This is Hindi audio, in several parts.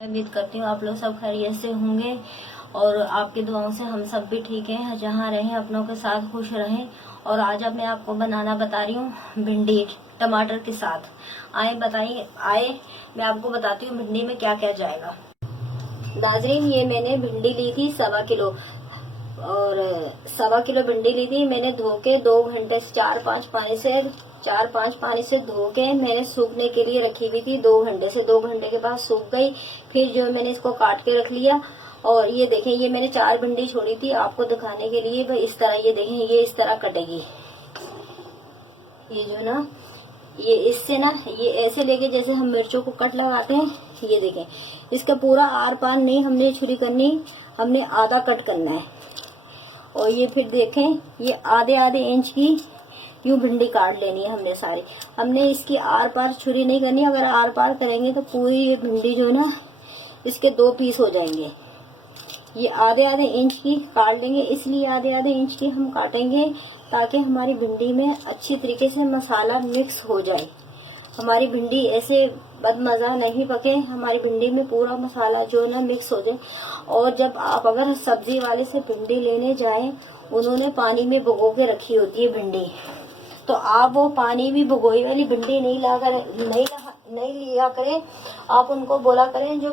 उम्मीद करती हूँ आप लोग सब खैरियत से होंगे और आपकी दुआओं से हम सब भी ठीक हैं। जहाँ रहें अपनों के साथ खुश रहें। और आज अब मैं आपको बनाना बता रही हूँ भिंडी टमाटर के साथ। आए बताइए, आए मैं आपको बताती हूँ भिंडी में क्या क्या जाएगा। नाजरीन, ये मैंने भिंडी ली थी 1.25 किलो और 1.25 किलो भिंडी ली थी। मैंने धो के 2 घंटे से 4-5 पानी से धो के मैंने सूखने के लिए रखी हुई थी 2 घंटे से। 2 घंटे के बाद सूख गई। फिर जो मैंने इसको काट के रख लिया और ये देखें, ये मैंने 4 भिंडी छोड़ी थी आपको दिखाने के लिए। भाई इस तरह, ये देखें, ये इस तरह कटेगी। ये जो ना, ये इससे ना, ये ऐसे लेके जैसे हम मिर्चों को कट लगाते हैं। ये देखें, इसका पूरा आर पार नहीं हमने छुरी करनी, हमने आधा कट करना है। और ये फिर देखें, ये आधे आधे इंच की यूं भिंडी काट लेनी है हमने सारी। हमने इसकी आर पार छुरी नहीं करनी। अगर आर पार करेंगे तो पूरी ये भिंडी जो है ना, इसके 2 पीस हो जाएंगे। ये आधे आधे इंच की काट लेंगे, इसलिए आधे आधे इंच की हम काटेंगे ताकि हमारी भिंडी में अच्छी तरीके से मसाला मिक्स हो जाए। हमारी भिंडी ऐसे बदमजा नहीं पके, हमारी भिंडी में पूरा मसाला जो है ना मिक्स हो जाए। और जब आप अगर सब्जी वाले से भिंडी लेने जाएं, उन्होंने पानी में भिगो के रखी होती है भिंडी, तो आप वो पानी भी भिगोई वाली भिंडी नहीं लिया करें। आप उनको बोला करें जो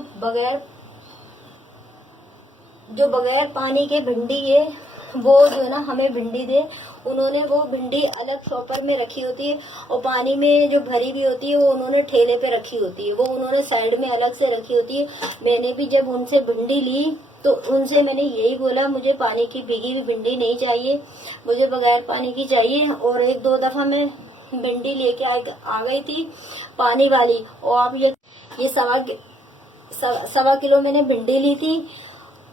बगैर पानी के भिंडी है, वो जो है ना हमें भिंडी दे। उन्होंने वो भिंडी अलग शॉपर में रखी होती है और पानी में जो भरी भी होती है वो उन्होंने ठेले पे रखी होती है, वो उन्होंने साइड में अलग से रखी होती है। मैंने भी जब उनसे भिंडी ली तो उनसे मैंने यही बोला, मुझे पानी की भीगी हुई भिंडी नहीं चाहिए, मुझे बगैर पानी की चाहिए। और 1-2 दफा मैं भिंडी लेके आ गई थी पानी वाली। और आप ये 1.25 किलो मैंने भिंडी ली थी।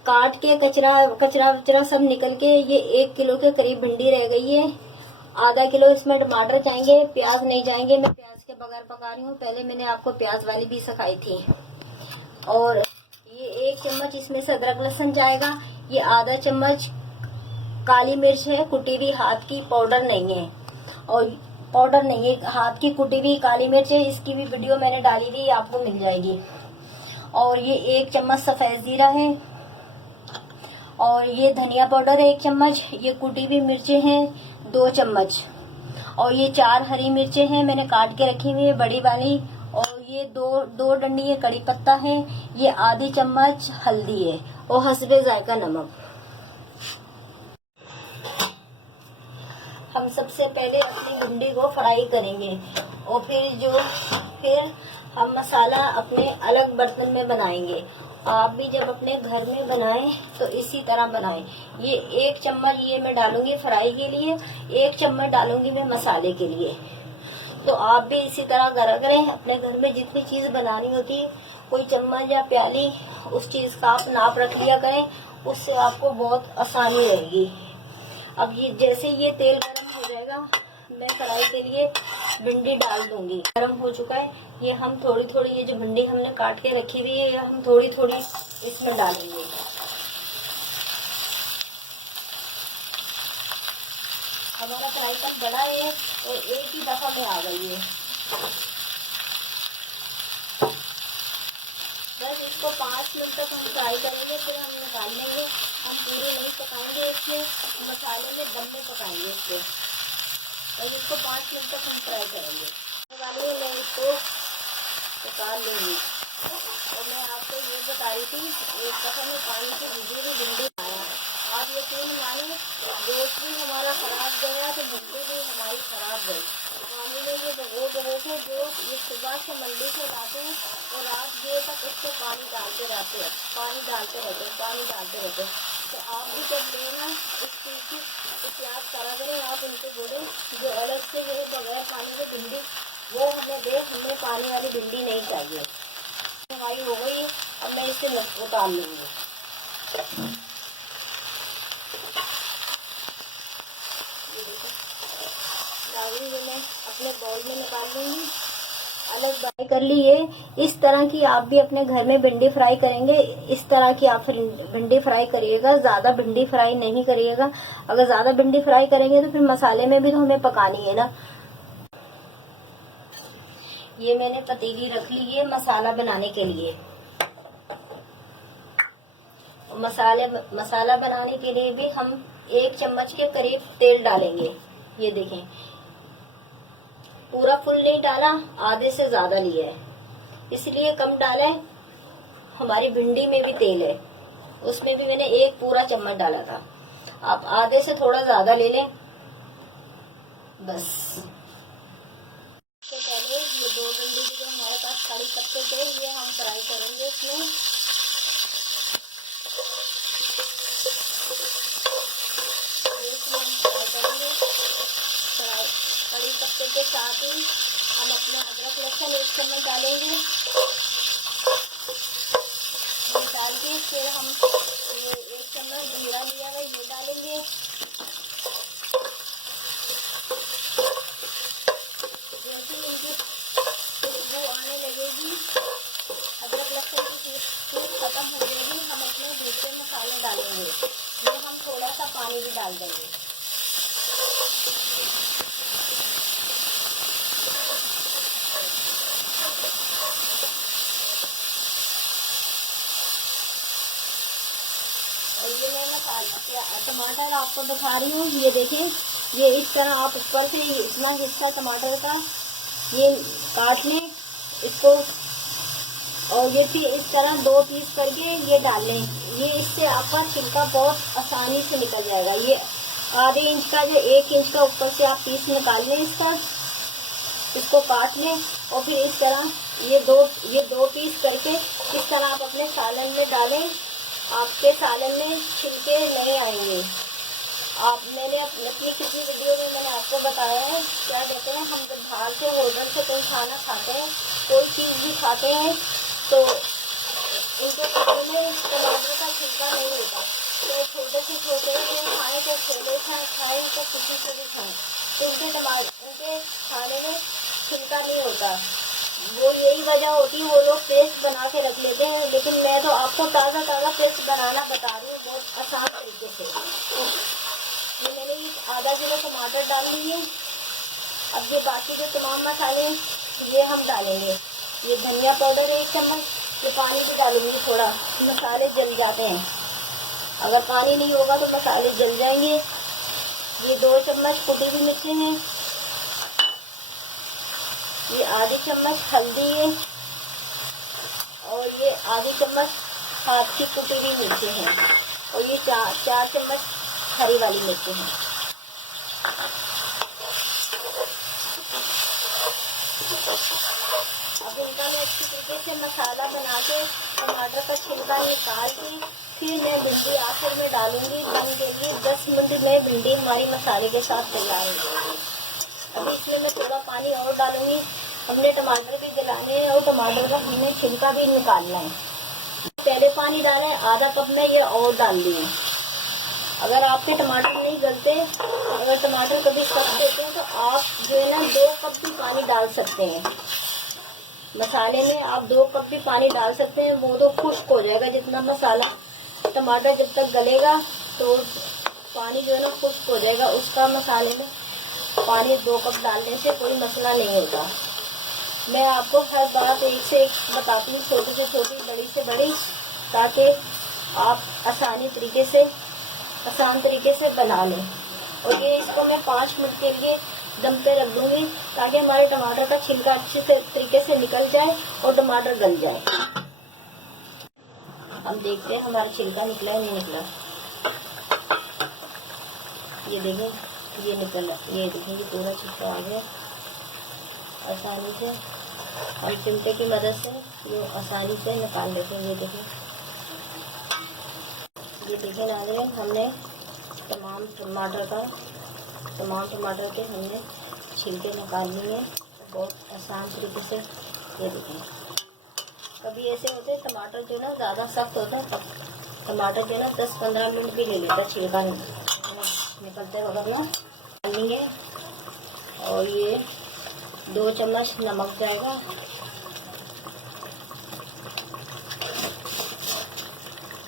काट के कचरा सब निकल के ये 1 किलो के करीब भिंडी रह गई है। आधा किलो इसमें टमाटर जाएंगे, प्याज नहीं जाएंगे। मैं प्याज के बगैर पका रही हूँ, पहले मैंने आपको प्याज वाली भी सिखाई थी। और ये 1 चम्मच इसमें से अदरक लहसुन जाएगा। ये आधा चम्मच काली मिर्च है, कुटी हुई, हाथ की, पाउडर नहीं है। और पाउडर नहीं है, हाथ की कुटी हुई काली मिर्च है। इसकी भी वीडियो मैंने डाली थी, आपको मिल जाएगी। और ये 1 चम्मच सफेद जीरा है। और ये धनिया पाउडर है 1 चम्मच। ये कुटी हुई मिर्चें हैं 2 चम्मच। और ये 4 हरी मिर्चें हैं, मैंने काट के रखी हुई है बड़ी वाली। और ये दो डंडी है कड़ी पत्ता है। ये आधी चम्मच हल्दी है और हस्बे जायका नमक। हम सबसे पहले अपनी भिंडी को फ्राई करेंगे और फिर हम मसाला अपने अलग बर्तन में बनाएंगे। आप भी जब अपने घर में बनाएं तो इसी तरह बनाएं। ये 1 चम्मच ये मैं डालूंगी फ्राई के लिए, 1 चम्मच डालूंगी मैं मसाले के लिए। तो आप भी इसी तरह करें। अपने घर में जितनी चीज बनानी होती है, कोई चम्मच या प्याली, उस चीज का आप नाप रख लिया करें, उससे आपको बहुत आसानी रहेगी। अब ये जैसे ये तेल गर्म हो जाएगा, मैं फ्राई के लिए भिंडी डाल दूंगी। गर्म हो चुका है, ये हम थोड़ी थोड़ी, ये जो भिंडी हमने काट के रखी हुई है, ये हम थोड़ी थोड़ी इसमें डालेंगे। हमारा फ्राई पैन बड़ा है और एक ही दफा में आ गई है। बस इसको 5 मिनट तक हम फ्राई करेंगे, फिर हम निकाल लेंगे। हम पूरे नहीं पकाएंगे, इसके मसाले में दम में पकाएंगे इसको। और इसको 5 मिनट तक हम फ्राई करेंगे। मैं इसको निकाल लूँगी। और मैं आपको ये बता रही थी, 1 दफा में पानी की भिगी हुई भिंडी आया। आप यकीन माने, गोश्त भी हमारा खराब गया तो भिंडी भी हमारी खराब गई। पानी में ये भगो के जो ये सुबह से मंडी से लाते हैं और रात देर तक इसको पानी डालते रहते हैं। तो आप भी जब लेना इस चीज़ की एहतियात करा करें। आप उनको बोलें जो अलग से है बगैर पानी में भिंडी, वो हमें दे, हमें पानी वाली भिंडी नहीं चाहिए। हमारी हो गई, अब मैं इसे उतार लूँगी। मैं अपने बाउल में निकाल लूँगी, अलग फ्राई कर लिए। इस तरह की आप भी अपने घर में भिंडी फ्राई करेंगे, इस तरह की आप भिंडी फ्राई करिएगा। ज्यादा भिंडी फ्राई नहीं करिएगा। अगर ज्यादा भिंडी फ्राई करेंगे तो फिर मसाले में भी तो हमें पकानी है ना। ये मैंने पतीली रख ली है मसाला बनाने के लिए। मसाला बनाने के लिए भी हम 1 चम्मच के करीब तेल डालेंगे। ये देखें, पूरा फुल नहीं डाला, आधे से ज्यादा लिया है, इसलिए कम डाला है। हमारी भिंडी में भी तेल है, उसमें भी मैंने 1 पूरा चम्मच डाला था। आप आधे से थोड़ा ज्यादा ले लें बस। तो पहले ये 2 भिंडी जो हमारे पास कड़ी पत्ते थे, ये हम फ्राई करेंगे इसमें। कड़ी पत्ते के साथ ही हम अपना अदरक लहसुन 1 चम्मच डालेंगे। ये डाल के फिर हम 1 चम्मच जीरा लिया है, ये डालेंगे। जैसे इनकी खुशबू आने लगेगी, अदरक लहसुन की खुशबू खत्म हो जाएगी, हम अपने दूसरे मसाले डालेंगे। ये हम थोड़ा सा पानी भी डाल देंगे। और ये मैं टमाटर आपको दिखा रही हूँ, ये देखें, ये इस तरह आप ऊपर से इतना हिस्सा टमाटर का ये काट लें इसको, और ये फिर इस तरह 2 पीस करके ये डाल लें। ये इससे आपका छिलका बहुत आसानी से निकल जाएगा। ये आधे इंच का जो 1 इंच का ऊपर से आप पीस निकाल लें इसका, इसको काट लें और फिर इस तरह ये दो पीस करके इस तरह आप अपने सालन में डालें। आपके सालन में छिलके नहीं आएंगे। मैंने अपनी पिछली वीडियो में मैंने आपको बताया है, क्या कहते हैं, हम जब बाहर से होटल से कोई खाना खाते हैं, कोई चीज़ भी खाते हैं, तो उनके खाने में टमाटर का छिलका नहीं होता। तो छोटे से छोटे खाएँ तो छोटे खाएँ तो छोटे से भी खाएँ, तो उनके खाने में छिलका नहीं होता। वो यही वजह होती है, वो लोग पेस्ट बना के रख लेते हैं, लेकिन मैं तो आपको ताज़ा पेस्ट बनाना बता रही हूँ, बहुत आसान तरीके से। ये मैंने आधा किलो टमाटर डाल लिए। अब ये बाकी जो तमाम मसाले ये हम डालेंगे। ये धनिया पाउडर 1 चम्मच, ये पानी भी डालूंगी थोड़ा, मसाले जल जाते हैं, अगर पानी नहीं होगा तो मसाले जल जाएंगे। ये 2 चम्मच कुटी हुई मिर्ची हैं, ये आधी चम्मच हल्दी है, और ये आधी चम्मच हाथ की कुटी हुई मिर्ची हैं, और ये 4 चम्मच हरी वाली मिर्ची हैं। अब इनका मैं अच्छी तरीके से मसाला बना के टमाटर का छिलका निकाल के फिर मैं भिंडी आखिर में डालूंगी दम के लिए। 10 मिनट में भिंडी हमारी मसाले के साथ तैयार हो जाएगी। अभी इसमें मैं थोड़ा पानी और डालूंगी। हमने टमाटर भी गलाने हैं और टमाटर का हमने छिलका भी निकालना है। पहले पानी डालें, आधा कप में ये और डाल दिए। अगर आपके टमाटर नहीं गलते, अगर टमाटर कभी सख्त होते हैं तो आप जो है ना 2 कप भी पानी डाल सकते हैं। मसाले में आप 2 कप भी पानी डाल सकते हैं, वो तो खुश्क हो जाएगा। जितना मसाला टमाटर जब तक गलेगा तो पानी जो है ना खुश्क हो जाएगा, उसका मसाले में पानी 2 कप डालने से कोई मसला नहीं होता। मैं आपको हर बात एक से एक बताती हूँ, छोटी से छोटी बड़ी से बड़ी, ताकि आप आसान तरीके से बना लें। और ये इसको मैं 5 मिनट के लिए दम पे रख दूंगी, ताकि हमारे टमाटर का छिलका अच्छे से तरीके से निकल जाए और टमाटर गल जाए। हम देखते हैं हमारा छिलका निकला है नहीं निकला। ये देखें, ये निकल, ये देखें, ये पूरा छिलका आ गया। आसानी से हम चिमटे की मदद से ये आसानी से निकाल लेते हैं। ये देखें नाज़रीन, हमने तमाम टमाटर के हमने छिलके निकाल लिए हैं बहुत आसान तरीके से। ये देखें, कभी ऐसे होते हैं टमाटर जो ना ज़्यादा सख्त होता है, टमाटर जो ना 10-15 मिनट भी ले लेता छिलका निकलते वक्त में। डालेंगे और ये 2 चम्मच नमक जाएगा,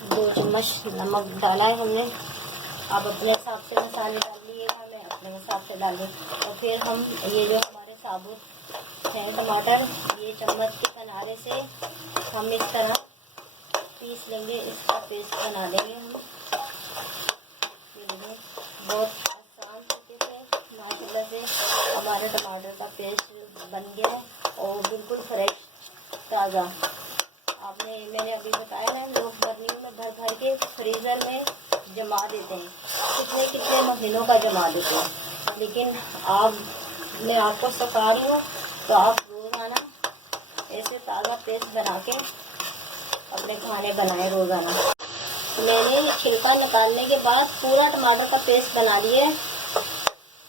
2 चम्मच नमक डाला है हमने। आप अपने हिसाब से मसाले डाल लीजिएगा, मैं अपने हिसाब से डालूँ। और फिर हम ये जो हमारे साबुत हैं टमाटर, ये चम्मच के किनारे से हम इस तरह पीस लेंगे, इसका पेस्ट बना लेंगे हम। ये देखिए बहुत आसान तरीके से माशाल्लाह से हमारे टमाटर का पेस्ट बन गया है और बिल्कुल फ्रेश ताज़ा। मैंने अभी बताया ना, लोग बर्नियों में भर भर के फ्रीज़र में जमा देते हैं, कितने कितने महीनों का जमा देते हैं। लेकिन मैं आपको सिखा रही हूँ, तो आप रोज़ाना ऐसे ताज़ा पेस्ट बना के अपने खाने बनाएं रोज़ाना। मैंने छिलका निकालने के बाद पूरा टमाटर का पेस्ट बना लिया है,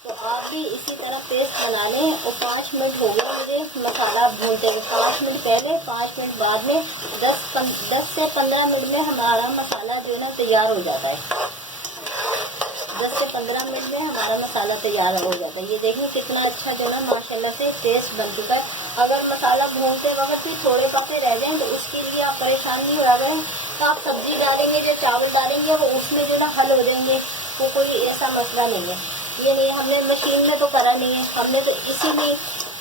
तो आप भी इसी तरह पेस्ट बना लें। और 5 मिनट हो गए मुझे मसाला भूनते हुए, 5 मिनट पहले 5 मिनट बाद में 10 से 15 मिनट में हमारा मसाला जो है ना तैयार हो जाता है। 10 से 15 मिनट में हमारा मसाला तैयार हो जाता है। ये देखिए कितना अच्छा जो ना माशाल्लाह से पेस्ट बन चुका है। अगर मसाला भूनते वक्त भी थोड़े पके रह जाएं तो उसके लिए आप परेशान नहीं हो गए, तो आप सब्जी डालेंगे जो चावल डालेंगे वो उसमें जो ना हल हो जाएंगे, वो कोई ऐसा मसला नहीं है। ये नहीं, हमने मशीन में तो करा नहीं है, हमने तो इसी में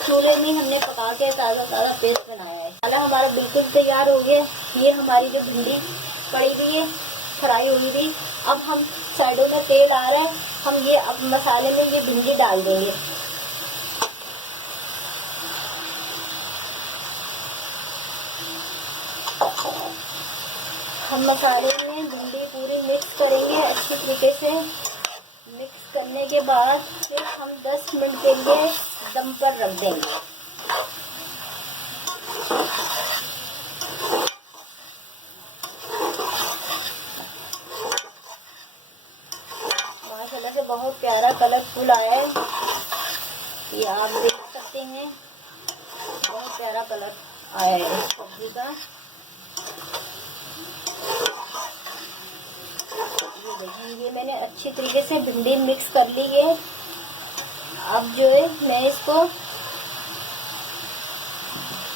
चूल्हे में हमने पका के ताज़ा ताज़ा पेस्ट बनाया है। मसाला हमारा बिल्कुल तैयार हो गया। ये हमारी जो भिंडी पड़ी हुई है, फ्राई हुई थी, अब हम साइडों में तेल आ रहा है, हम ये अब मसाले में ये भिंडी डाल देंगे। हम मसाले में भिंडी पूरी मिक्स करेंगे अच्छी तरीके से। मिक्स करने के बाद फिर हम 10 मिनट के लिए दम पर रख देंगे। माशाल्लाह से बहुत प्यारा कलरफुल आया है, ये आप देख सकते हैं, बहुत प्यारा कलर आया है इस सब्जी का। ये देखिए, ये मैंने अच्छी तरीके से भिंडी मिक्स कर ली है। अब जो है मैं इसको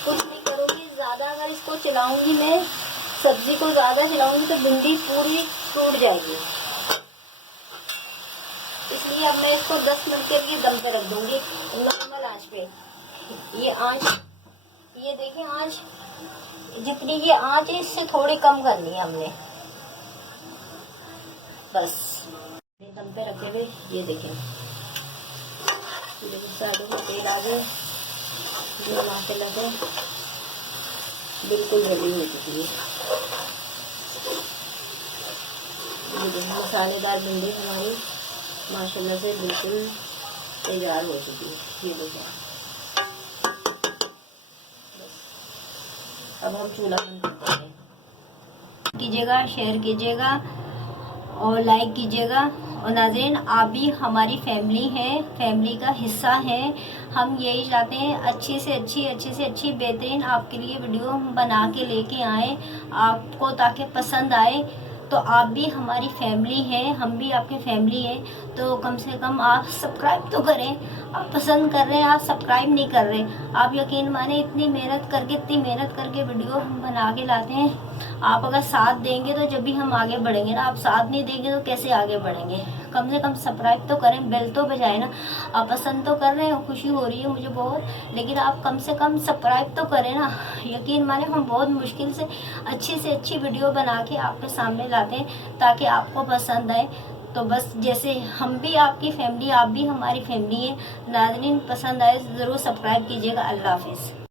कुछ नहीं करूँगी ज़्यादा, अगर इसको चलाऊंगी मैं सब्जी को ज़्यादा चलाऊंगी तो भिंडी पूरी टूट जाएगी, इसलिए अब मैं इसको 10 मिनट के लिए दम पे रख दूंगी नॉर्मल आंच पे। ये आंच, ये देखिए आंच, जितनी ये आंच है इससे थोड़ी कम करनी है हमने, बस दम पे रखे हुए। ये देखें साइडों में तेल आ गए, ये माशाल्लाह से बिल्कुल रेडी हो चुकी है। ये देखें मसालेदार भिंडी हमारी माशाल्लाह से बिल्कुल तैयार हो चुकी है। ये देखें, अब हम चूल्हा बंद कर देंगे। कीजिएगा, शेयर कीजिएगा और लाइक कीजिएगा। और नाज़रीन, आप भी हमारी फैमिली हैं, फैमिली का हिस्सा हैं। हम यही चाहते हैं अच्छी से अच्छी बेहतरीन आपके लिए वीडियो बना के लेके आएँ आपको, ताकि पसंद आए। तो आप भी हमारी फैमिली हैं, हम भी आपकी फैमिली हैं, तो कम से कम आप सब्सक्राइब तो करें। आप पसंद कर रहे हैं, आप सब्सक्राइब नहीं कर रहे। आप यकीन माने इतनी मेहनत करके वीडियो हम बना के लाते हैं। आप अगर साथ देंगे तो जब भी हम आगे बढ़ेंगे ना, आप साथ नहीं देंगे तो कैसे आगे बढ़ेंगे। कम से कम सब्सक्राइब तो करें, बेल तो बजाए ना। आप पसंद तो कर रहे हो, खुशी हो रही है मुझे बहुत, लेकिन आप कम से कम सब्सक्राइब तो करें ना। यकीन माने हम बहुत मुश्किल से अच्छी वीडियो बना के आपके सामने लाते हैं ताकि आपको पसंद आए। तो बस जैसे हम भी आपकी फैमिली, आप भी हमारी फैमिली है। नाज़रीन, पसंद आए ज़रूर सब्सक्राइब कीजिएगा। अल्लाह हाफिज़।